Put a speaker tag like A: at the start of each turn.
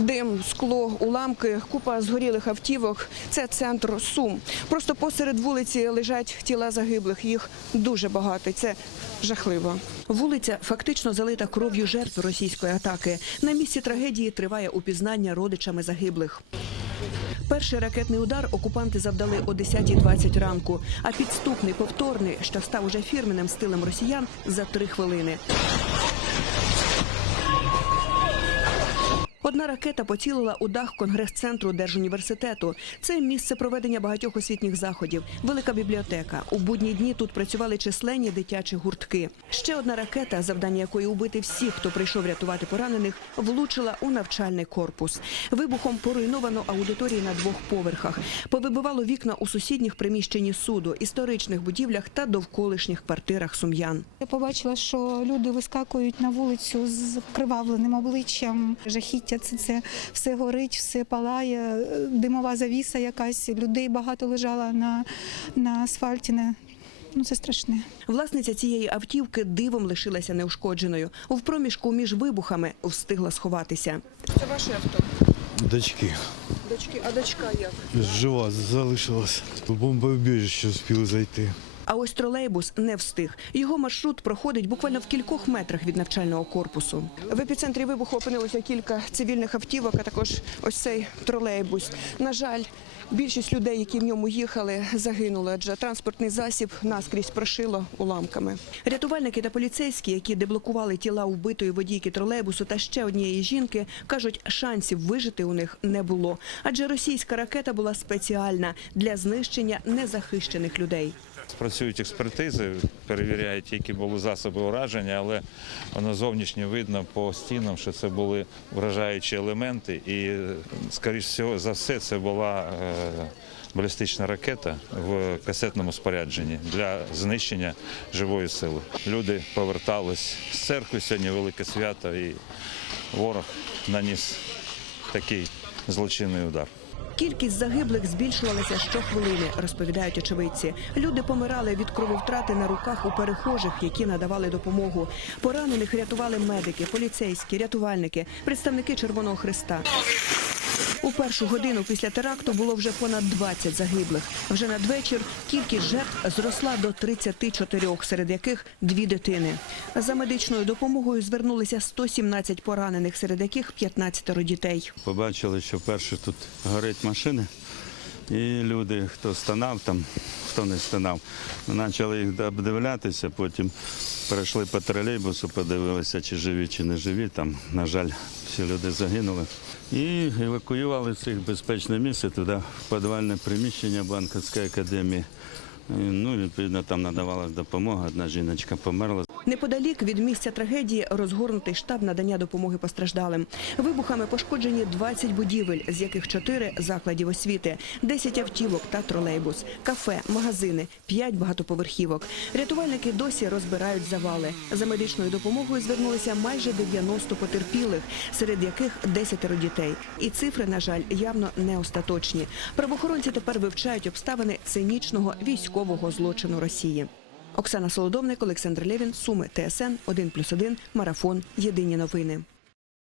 A: дим, скло, уламки, купа згорілих автівок. Це центр Сум. Просто посеред вулиці лежать тіла загиблих. Їх дуже багато. Це жахливо. Вулиця фактично залита кров'ю жертв російської атаки. На місці трагедії триває упізнання родичами загиблих. Перший ракетний удар окупанти завдали о 10.20 ранку, а підступний повторний, що став уже фірменним стилем росіян, за три хвилини. Одна ракета поцілила у дах конгрес-центру Держуніверситету. Це місце проведення багатьох освітніх заходів, велика бібліотека. У будні дні тут працювали численні дитячі гуртки. Ще одна ракета, завдання якої убити всіх, хто прийшов рятувати поранених, влучила у навчальний корпус. Вибухом поруйновано аудиторії на двох поверхах. Повибивало вікна у сусідніх приміщенні суду, історичних будівлях та довколишніх квартирах сум'ян.
B: Я побачила, що люди вискакують на вулицю з кривавленим обличчям. Жахіття це, це все горить, все палає, димова завіса якась, людей багато лежало на, на асфальті. Не- Ну, це страшне.
A: Власниця цієї автівки дивом лишилася неушкодженою. В проміжку між вибухами встигла сховатися. Це ваше авто.
C: Дочки.
A: Дочки, а дочка як?
C: Жива залишилась. В бомбоубіжище встигли зайти.
A: А ось тролейбус не встиг. Його маршрут проходить буквально в кількох метрах від навчального корпусу. В епіцентрі вибуху опинилося кілька цивільних автівок, а також ось цей тролейбус. На жаль, більшість людей, які в ньому їхали, загинули, адже транспортний засіб наскрізь прошило уламками. Рятувальники та поліцейські, які деблокували тіла вбитої водійки тролейбусу та ще однієї жінки, кажуть, шансів вижити у них не було, адже російська ракета була спеціальна для знищення незахищених людей.
D: Працюють експертизи, перевіряють, які були засоби ураження, але воно зовнішньо видно по стінам, що це були вражаючі елементи, і, скоріш за все, це була е, балістична ракета в касетному спорядженні для знищення живої сили. Люди повертались з церкви сьогодні велике свято, і ворог наніс такий злочинний удар.
A: Кількість загиблих збільшувалася щохвилини, розповідають очевидці. Люди помирали від крововтрати на руках у перехожих, які надавали допомогу. Поранених рятували медики, поліцейські, рятувальники, представники Червоного Христа. У першу годину після теракту було вже понад 20 загиблих. Вже надвечір кількість жертв зросла до 34, серед яких дві дитини. За медичною допомогою звернулися 117 поранених, серед яких 15 дітей.
E: Побачили, що перше тут горить машина, і люди, хто стонав там, хто не стонав, почали їх обдивлятися, потім перейшли по тролейбусу, подивилися, чи живі, чи не живі. Там, на жаль, всі люди загинули. І евакуювали цих безпечних місце туди, в підвальне приміщення банківської академії. І, Ну, відповідно, там надавалась допомога. Одна жіночка померла.
A: Неподалік від місця трагедії розгорнутий штаб надання допомоги постраждалим. Вибухами пошкоджені 20 будівель, з яких 4 – закладів освіти, 10 автівок та тролейбус, кафе, магазини, 5 багатоповерхівок. Рятувальники досі розбирають завали. За медичною допомогою звернулися майже 90 потерпілих, серед яких 10 дітей. І цифри, на жаль, явно не остаточні. Правоохоронці тепер вивчають обставини цинічного військового злочину Росії. Оксана Солодовник, Олександр Левін, Суми, ТСН 1+,1, Марафон. Єдині новини.